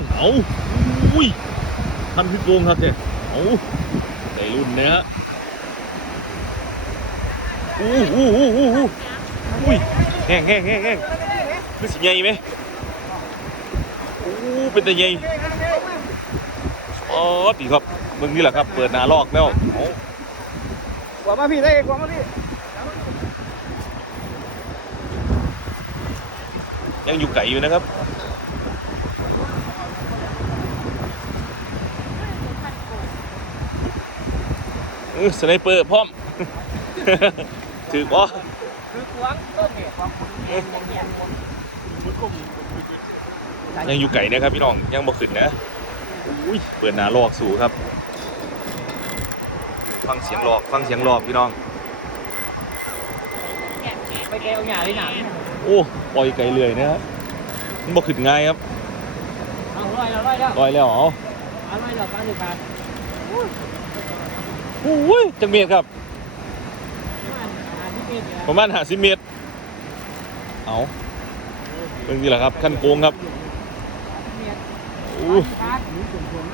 องเอาอุ้ยทันคือโกงครับเจ๊เอาใจรุ่นเนี่ยฮะอู้อู้อู้อู้อู้อุ้ยแห้งแห้งแห้งแห้งคือสิใหญ่ไหมอู้เป็นแต่ใหญ่อ๋อดีครับมึงนี่แหละครับ เปิดหนาลอกแล้วเอากว่ามาพี่ได้กว่ามาพี่ยังอยู่ไก่อยู่นะครับ ออสไนเปอร์พร้อม ถือว่าคือกวางต้นเนี่ยความคุณเองเนี่ยยังอยู่ไก่นะครับพี่น้องยังบ่ขึ้นนะอุ้ยเปิดหนาลอกสู่ครับ ฟังเสียงหลอกฟังเสียงหลอกพี่น้อง ไปแก้วหยาเลยหนาโอ้ปล่อยไก่เลื่อยนะครับมันบ่ขึ้นง่ายครับเอาร้อยแล้วร้อยแล้วลอยแล้วเอาเอาร้อยแล้วปลาหนึ่งบาท อุ้ยจังเมตรครับอ่าที่เป็นเนี่ยประมาณห้าสิบเมตร เอาเรื่องนี้แหละครับ ขั้นโกงครับอู้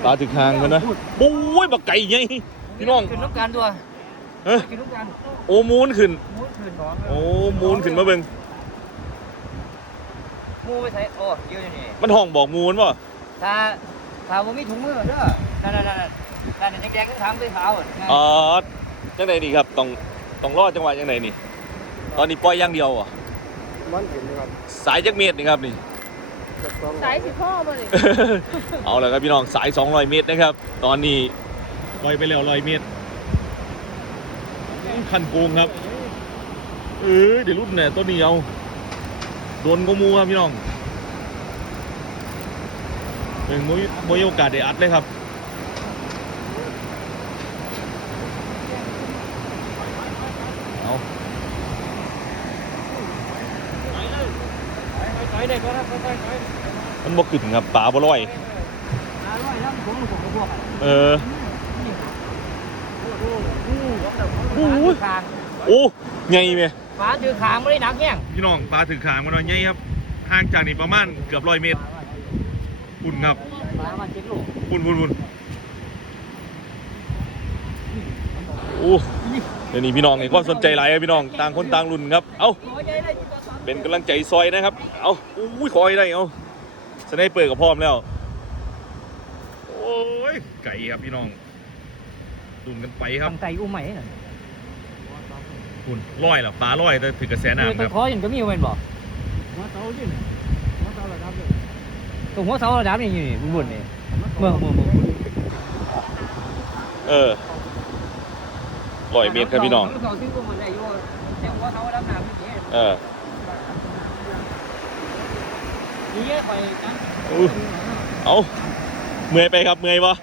ปลาถึงทางกันนะโอ้ยบักไก่ไงพี่น้องขึ้นน้ำกันตัวเอ้ยขึ้นน้ำกันโอ้มูนขึ้นมูดขึ้นน้องโอ้มูนขึ้นมาเบิ่งมูไปใส่โอ้เยอะอยู่นี่มันห้องบอกมูนป่ะถ้าถ้าว่ามีถุงมือเด้อนั่นนั่น นั่นนั่นแดงๆทั้งทางไปขาวอ๋อจังไหนนี่ครับต้องต้องรอดจังหวะจังไหนนี่ ตอนนี้ปล่อยอย่างเดียวอะมันเห็นไหมครับสายจักเมตรนี่ครับนี่จะต้องสายสิพ่อมาเลยเอาละครับพี่น้องสาย200เมตรนะครับ ตอนนี้ลอยไปแล้ว100เมตรคันโกงครับเออเดี๋ยวรุ่นเนี่ยต้นนี้เอาโดนกมูครับพี่น้องเป็นมวยมวยโอกาสได้อัดเลยครับ เอา ถอย ได้ก็ได้ค่อยๆถอยมันบกขึ้นครับป่าบ่ลอยอ่าร้อยแล้วผมผมก็พวกเออ โอ้โหคางโอ้ไงเมฟ้าถือคางไม่ได้หนักแง่งพี่น้องปลาถึงขางมันว่าไงครับห่างจากนี่ประมาณเกือบร้อยเมตรคุณครับฟ้ามาเจ็ดลูกคุณคุณคุณโอ้เดี๋ยวนี้พี่น้องให้ความสนใจหลายครับพี่น้องต่างคนต่างรุ่นครับเอ้า เป็นกำลังใจซอยนะครับ เอาอุ้ยขอให้ได้เอาสไนเปอร์กับพร้อมแล้ว โอ้ย ไก่ครับพี่น้องดุนกันไปครับทำไก่อุ้มใหม่น่ะคุณร้อยเหรอปลาร้อยแต่ถึงกระแสเออน้ำตครรังบคอยังก็มีเว้นบ่หัวเสาดิหัวเสาระดับเลยตรงหัวเสาระดับนี่อยู่นี่บุญนี่เมืองเมืองเมืองเออร้อยเมตรครับพี่น้องสองที่พวกมันได้อยู่แต่หัวเสาระดับน้ำนี่เออ นี่เย อะไปกันอู้เอาเมื่อยไปครับเมื่อยปะ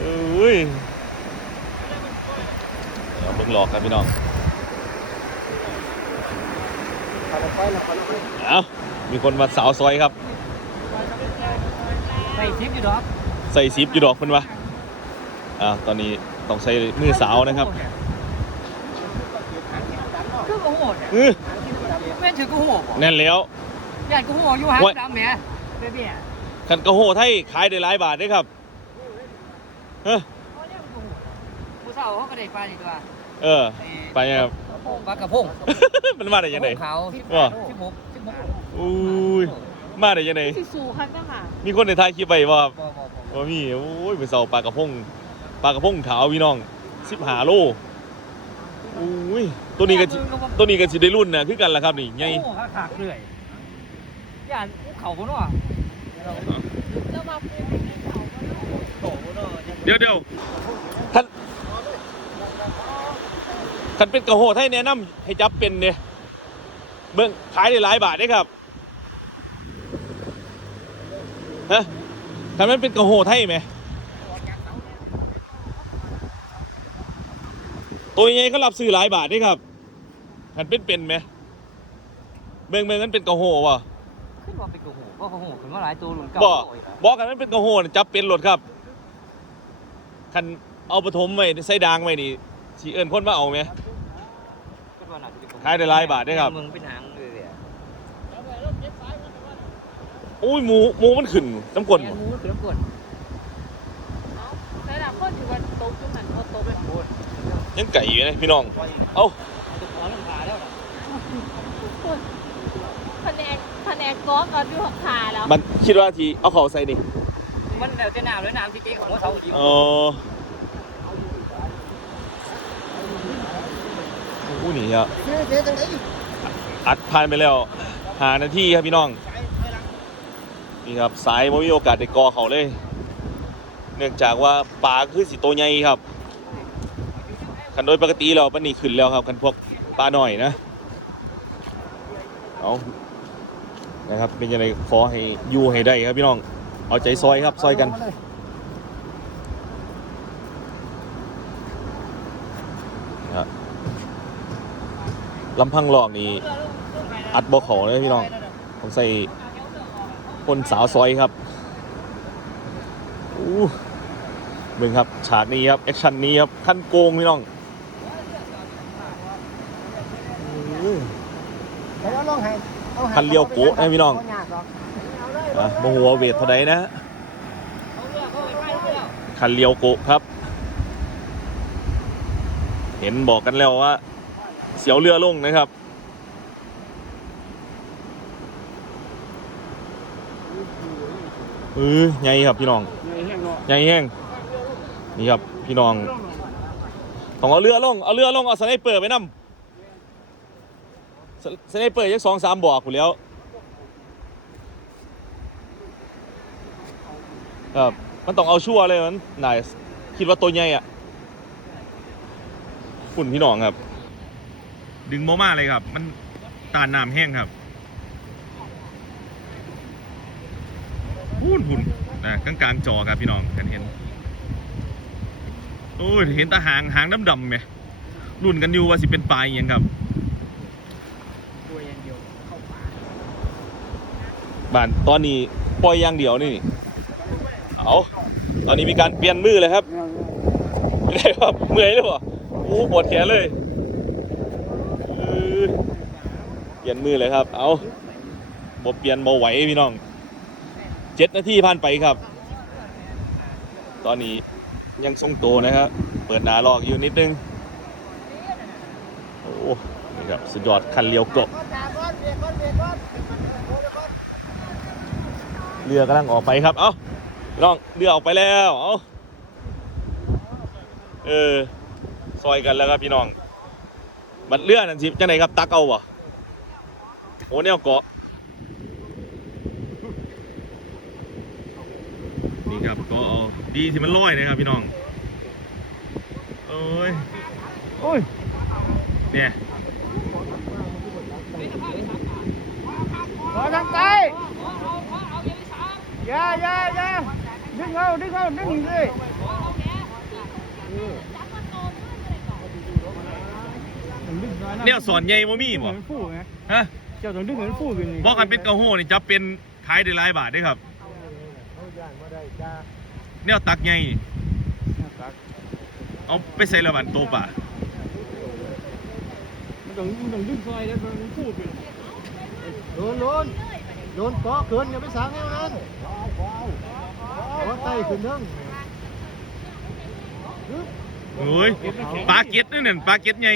เอ้ยเอาเบิ่งหลอกครับพี่น้องพาเราไปแล้วพาเราไปเอามีคนมาสาวซอยครับ ใส่ทิปอยู่ดอกใส่ซิปอยู่ดอกเพิ่นวะอ่าตอนนี้ต้องใส่มือสาวนะครับคือกูโหดอื้อ แม่นถือกูโหดบ่แน่นแล้ว ย่านกูโหดอยู่หางโอ้ยดำแหมเบี้ยคันกระโหไทยขายได้หลายบาทเด้อครับเออผู้สาวเขาก็ได้ปลานี่ตัวเออไปยังครับ ปลากระพงมันมาได้ยังไงขาวว่าสิบหกสิบหกอุ้ย มาได้ยังไงสิสูคันก็ค่ะมีคนในท้ายคลิปไปบ่ครับบ่บ่บ่ว่ามีโอ้ยเป็นเสาปลากระพงปลากระพงขาวพี่น้องสิบหาโล อุ้ยตัวนี้ก็สิตัวนี้ก็สิได้รุ่นนะคือกันล่ะครับนี่ไงโอ้ขาขาดเรื่อยย่านภูเขาบ่เนาะแล้วมาพูดให้เขาก็รู้โตบ่เนาะเดี๋ยวเดี๋ยวท่านท่านเป็นกระโหไทยแนะนำให้จับเป็นเนี่ยเบิ่งขายได้หลายบาทเด้ครับฮะท่านมันเป็นกระโหไทยไหม ตัวยังไงก็รับซื้อหลายบาทเด้ครับท่านเป็นเป็นไหมเบิ่งเบิ่งนั้นเป็นกระโหวะขึ้นว่าเป็นกระโหเพราะกระโหขึ้นมาหลายตัวรุ่นเก่าบ่โอ้ยบอกกันนั้นเป็นกระโหนจับเป็นรถครับคันเอาปฐมไว้ใส่ดางไว้นี่สีเอิญคนมาเอาไหมคิดว่าน่าจะเป็นกระโหขายได้หลายบาทเด้อครับเมืองเป็นหางเลยอะอุ้ยหมูหมูมันขึ้นน้ำกลนแม่บ่หมูเสือกดเอาระดับคนถือว่าตกอยู่หันเขาตกเลย ยังไก่อยู่นะพี่น้อง เอ้าจะขอลงขาแล้วนะแผนกแผนกก้อก็ดูขาแล้ว มันคิดว่าทีเอาเขาใส่นี่มันแล้วจะน้ำหรือน้ำที่เก๊ของหัวเสาอีกเออโอ้นี่ครับเสียเสียจังได๋อัดผ่านไปแล้ว หานาทีครับพี่น้อง นี่ครับสายไม่มีโอกาสได้กอเขาเลย เนื่องจากว่าปลาคือสีตัวใหญ่ครับ คันโดยปกติเราปันนี้ขึ้นแล้วครับคันพวกปลาหน่อยนะเอานะครับเป็นยังไงขอให้อยู่ให้ได้ครับพี่น้อง เอาใจซอยครับซอยกันลำพังหลอกนี่อัดบ่เขาเลยพี่น้องผมใส่คนสาวซอยครับอู้มึงครับฉากนี้ครับแอคชั่นนี้ครับขั้นโกงพี่น้อง แต่ว่าลอง ให้อาให้คันเลี้ยวโกะนะพี่น้องบ่ยากหรอกอะโมโหเวทเท่าใดนะคันเลียวโกะครับ เห็นบอกกันแล้วว่า เสียวเรือลงนะครับเออไงครับพี่น้องใหญ่แห้งเนาะใหญ่แห้งนี่ครับพี่น้อง ต้องเอาเรือลง เอาเรือลง เอาสไนเปอร์ไปนำ สสไนเปอร์ยังสองสามบอกกูแล้วครับมันต้องเอาชั่วเลยมันนายคิดว่าตัวใหญ่อะฝุ่นพี่น้องครับ ดึงโมมาเลยครับ มันตานน้ำแห้งครับพุ่นพุ่นนะกลางกลางๆจอครับพี่น้องกันเห็นโอ้ยเห็นตาหางหางดำๆไหมรุ่นกันอยู่ว่าสิเป็นปลายอย่างครับ ตัวอย่างเดียวเข้าป่า บ้านตอนนี้ปล่อยอย่างเดียวนี่เอาตอนนี้มีการเปลี่ยนมือเลยครับไม่ได้ครับเมื่อยเลยบ่โอ้ปวดแขนเลยเปลี่ยนมือเลยครับ เอาบ่เปลี่ยนบ่ไหวพี่น้องเจ็ดนาทีผ่านไปครับ ตอนนี้ยังทรงโตนะครับ เปิดหนาลอกอยู่นิดนึง โอ้นี่ครับ สุดยอดคันเลี้ยวกบ เรือกำลังออกไปครับ เอ้าน้องเรือออกไปแล้ว เอ้าเออซอยกันแล้วครับพี่น้อง บัดเรือนั่นสิจังไหนครับ ตักเอาบ่โอ้แนวเกาะ นี่ครับเก็เอาดีที่มันลอยนะครับพี่น้องโอ้ยโอ้ยเนี่ยขอทางใต้ อย่าอย่าอย่าดึงเอาดึงเอาดึงเลยเนี่ยสอนใหญ่บ่มีเหบ่มือนฟูไงฮะเจ้าต้องดึงเหมือนฟูขึ้นนี่บอกกันเป็นกระโหนี่จะเป็นขายได้หลายบาทเด้ครับเอาย่างมาได้จ้าเนี่ยตักใหญ่ตักเอาไปใส่ระบันโตป่ะมันต้องมันต้องดึงซอยแล้วมันฟูขึ้นโดนโดน โดนเกาะขึ้นอย่าไปสั่งแนวนั้นเกาะไต่ขึ้นเทิงโอ้ยปลาเก็ดนี่นั่นปลาเก็ดใหญ่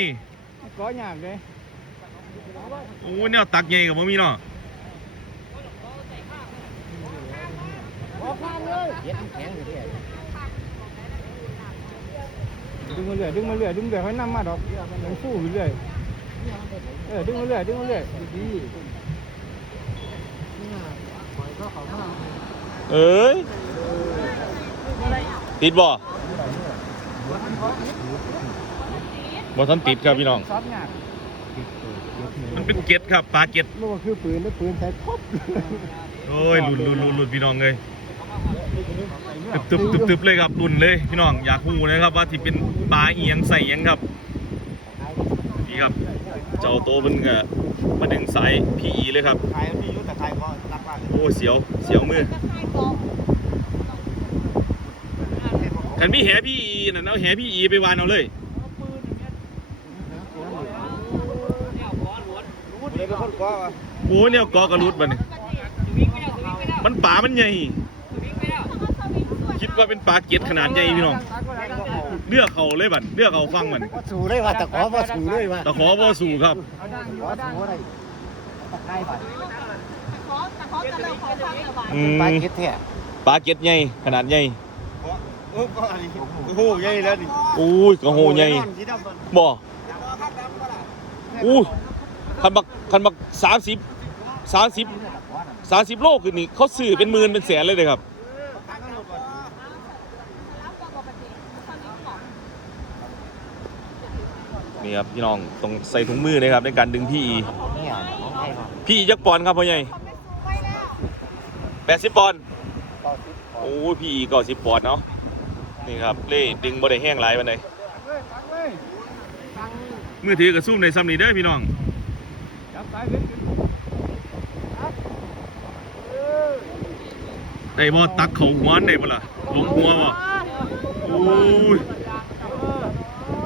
เกาะยากเลยโอ้ยเนี่ยตักใหญ่กับบ่มีเนาะเย็ดแข็งอยู่ที่ดึงมาเรื่อยดึงมาเรื่อยดึงเรื่อยให้น้ำมาดอกมันฟูอยู่เรื่อยเออดึงมาเรื่อยดึงมาเรื่อยดีปล่อย เขาเขามาเอ้ยติดบ่บ่ทันติดครับพี่น้องซับยากมันเป็นเก็ดครับปลาเก็ดลูกคือปืนแล้วปืนใช้ครบโอ้ยลุ่นลุ่นลุ่นลุ่นพี่น้องเลยตึบตึบตึบตึบเลยครับลุ่นเลยพี่น้องอยากรู้นะครับว่าที่เป็นปลาเอียงใส่หยังครับนี่ครับ เจ้าโตมันก็มาดึงสาย PE เลยครับขายพี่ยุทธแต่ขายพอรักมากโอ้เสียวเสียวมือก็คายกองคันมีแหพี่อีนั่นเอาแหพี่อีไปวานเอาเลยเลยเป็นคนก้อวะโอ้เนี่ยกอกระลุดบัดนี่วิ่งไปแล้ววิ่งไปแล้วมันป่ามันใหญ่คิดว่าเป็นปลาเก็ดขนาดใหญ่พี่น้องเลือกเขาเลยบัดเลือกเขาฟังมันว่าสูเลยว่าตะขอว่าสูเลยว่าตะขอบ่สู่ครับ อแต่ขอจะเลิกขอฟังเลยว่ะอืปลามเก็ดแท้ปลาเก็ดใหญ่ขนาดใหญ่โอ้ก็อันนี้โหใหญ่แล้วนี่อู้ยกระโหใหญ่บ่อู้คันบักคันบักสามสิบสามสิบสามสิบโลขึ้นนี่เขาซื้อเป็นหมื่นเป็นแสนเลยเลยครับนี่ครับพี่น้องต้องใส่ถุงมือนะครับในการดึงพี่อีพี่อีจักปอนครับพ่อใหญ่ แปดสิบปอนด์โอ้ยพี่อีก็สิบปอนด์เนาะนี่ครับเล่ดึงบ่ได้แห้งหลายปานใดมือถือกับซูมในซ้ำนี่เด้อพี่น้องจับสายเบ็ดขึ้นได้บ่ตักเขาหัวได้บ่ล่ะลงหัวบ่โอ้ย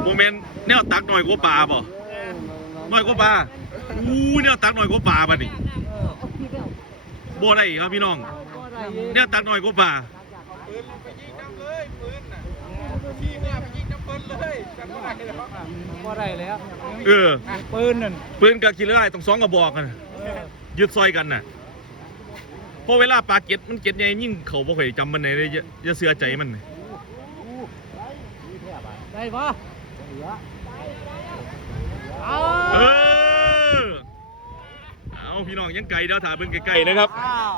โมเมนต์แนวตักหน่อยกว่าปลาบ่น้อยกว่าปลาอู้แนวตักหน่อยกว่าปลาบัดนี้ บ่ได้ครับพี่น้องแนวตักหน่อยกว่าปลาบ่ได้แล้วเออปืนนั่นปืนกับกินได้ต้องสองกระบอกกันน่ะยึดซอยกันน่ะเพราะเวลาปลาเก็ดมันเก็ดใหญ่ยิ่งเขาบ่เคยจำมันไหนเลยอย่าอย่าเสือใจมันน่ะได้ปะเอาเออ เอาพี่น้องยังไกลเดี๋ยวถ่ายเบิ่งไกลๆนะครับอ้าว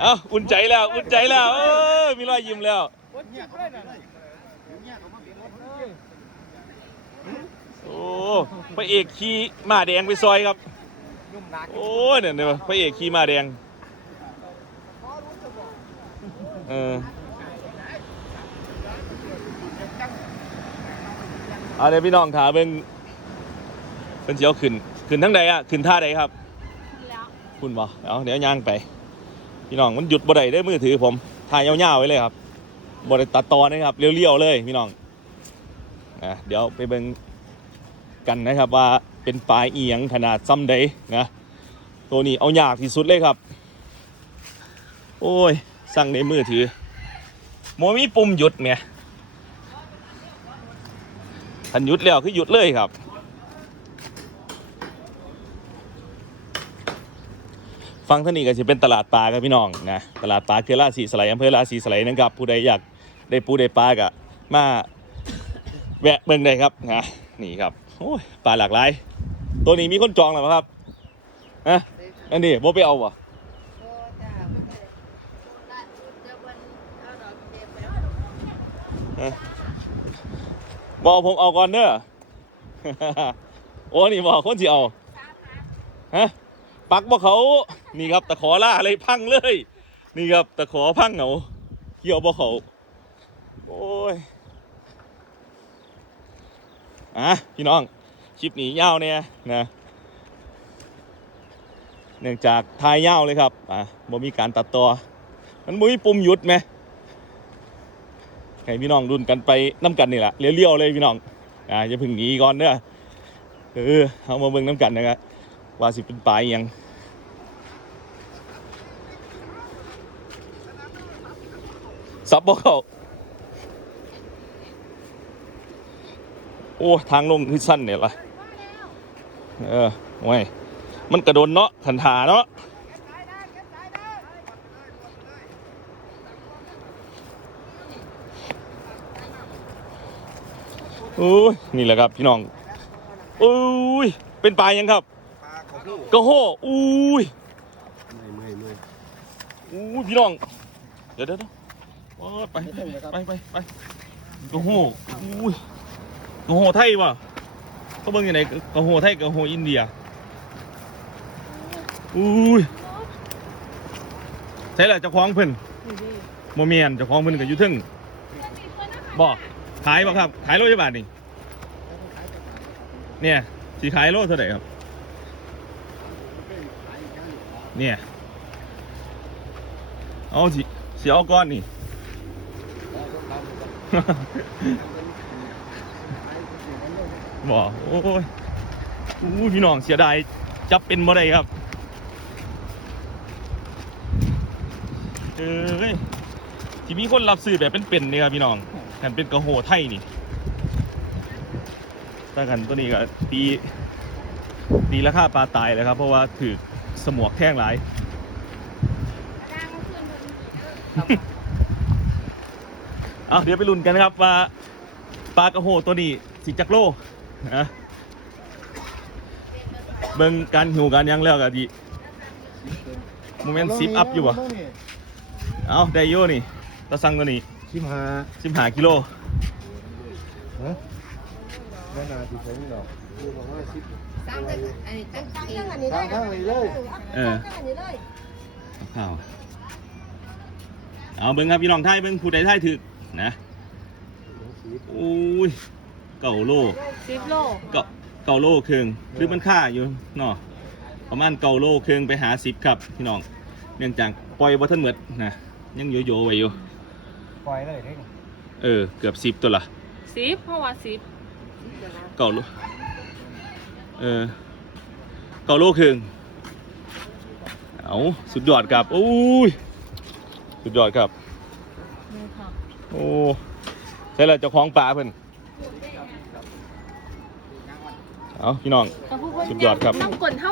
เอาอุ่นใจแล้วอุ่นใจแล้วเออมีรอยยิ้มแล้วโอ้พระเอกขี่ม้าแดงไปซอยครับยุ่มหนักโอ้ยเนี่ยเนี่ยพระเอกขี่ม้าแดงเออเอาเดี๋ยวพี่น้องถามเบิ่งเป็นเสียวขึ้นขึ้นทั้งใดอะขึ้นท่าใดครับแล้ว คุณบ่เอาเดี๋ยวย่างไป พี่น้องมันหยุดบ่ได้ได้มือถือผมถ่ายยาวๆไว้เลยครับบ่ได้ตัดตอนนะครับเรียวๆเลยพี่น้องอะเดี๋ยวไปเบิ่งกันนะครับว่าเป็นปลายเอียงขนาดซ้ำใดนะตัวนี้เอายากที่สุดเลยครับ โอ้ย สั่งในมือถือโมมีปุ่มหยุดเมียทันหยุดแล้วคือหยุดเลยครับ ฟังท่านี้ก็จะเป็นตลาดปลาครับพี่น้องนะตลาดปลาคือราศีสไลด์อำเภอราศีสไลด์นะครับผู้ใดอยากได้ปูได้ปลาก็มาแวะเบิ่งได้ครับนะนี่ครับโอ้ยปลาหลากหลาย ตัวนี้มีคนจองแล้วครับฮะอันนี้โบไปเอาวะบอกผมเอาก่อนเด้อโอ้นี่บอกคนที่เอาฮะ ปักบ่เขา นี่ครับตะขอล่าเลยพังเลย นี่ครับตะขอพังเหงาเกี่ยวบ่เขา โอ้ย อะพี่น้องคลิปนี้ยาวเนี่ยนะเนื่องจากทายยาวเลยครับอะบ่มีการตัดต่อ มันบ่มีปุ่มหยุดไหมให้พี่น้องรุ่นกันไปน้ำกันนี่แหละเลี้ยวๆเลยพี่น้องอะอย่าพึ่งหนีก่อนเด้อเออเอามาเบิ่งน้ำกันนะครับว่าสิเป็นปลายยัง ซับบ่เข้าโอ้ ทางลงที่สั้นเนี่ยล่ะเออโอ้ยมันกระโดนเนาะขันถาเนาะโอ้ยนี่แหละครับพี่น้องโอ้ยเป็นปลายังครับปลาเขาพูดกระโหอุ้ยเมื่อยเมื่อยเมื่อยอู้พี่น้อง เดี๋ยวเดี๋ยว เดี๋ยวว้าวไปไปไปไปไปกระโหอุ้ยกระโหไทยวะเขาเบิ่งยังไงกระโหไทยกระโหอินเดียอุ้ยใช่แหละเจ้าของเพิ่นโมเมียนเจ้าของเพิ่นก็อยู่เทึ่งบ่ขายบ่ครับ ขายโลกี่บาทนี่เนี่ยสีขายโลเท่าไหร่ครับ เนี่ย เอาสิสิเอาก้อนนี่ บอกโอ้ยอู้พี่น้องเสียดายจับเป็นบ่ได้ครับเอ้ยที่มีคนรับซื้อแบบเป็นๆเนี่ยครับพี่น้องกันเป็นกระโหไทยนี่ถ้ากันตัวนี้ก็ตีตีราคาปลาตายเลยครับ เพราะว่าถือสมวกแท่งหลายเอาเดี๋ยวไปลุ้นกันนะครับว่าปลากระโหตัวนี้สิจักโลนะเบิ่งการหิวการยังแล้วก็ดีโมเมนต์ซิปอัพอยู่บ่เอาได้โยนี่ตะสั่งตัวนี้ชิมหาสิบหากิโลฮะแม่นาที่ใช้นี่หรอกคือบอกว่าชิปตั้งแต่อันนี้ตั้งตั้งอันนี้เลยตั้งอันนี้เลยเออตั้งอันนี้เลยข้าวเอาเบิ่งครับพี่น้องไทยเบิ่งผู้ใดไทยถึก นะโอ้ยเก่าโลสิบโลเก่าเก่าโลครึ่งหรือมันค่าอยู่เนาะประมาณเก่าโลครึ่งไปหาสิบครับพี่น้องเนื่องจากปล่อยบ่ทันหมดนะยังโยโย่ไว้อยู่ปล่อยเลยเด้งเออเกือบสิบตัวละสิบเพราะว่าสิบเก่าโลเออเก่าโลครึ่งเอาสุดยอดครับโอ้ยสุดยอดครับนี่ค่ะ โอ้ใช่แล้วเจ้าของปลาเพิ่นเอาพี่น้อง สุดยอดครับ น้ำกลนเท่า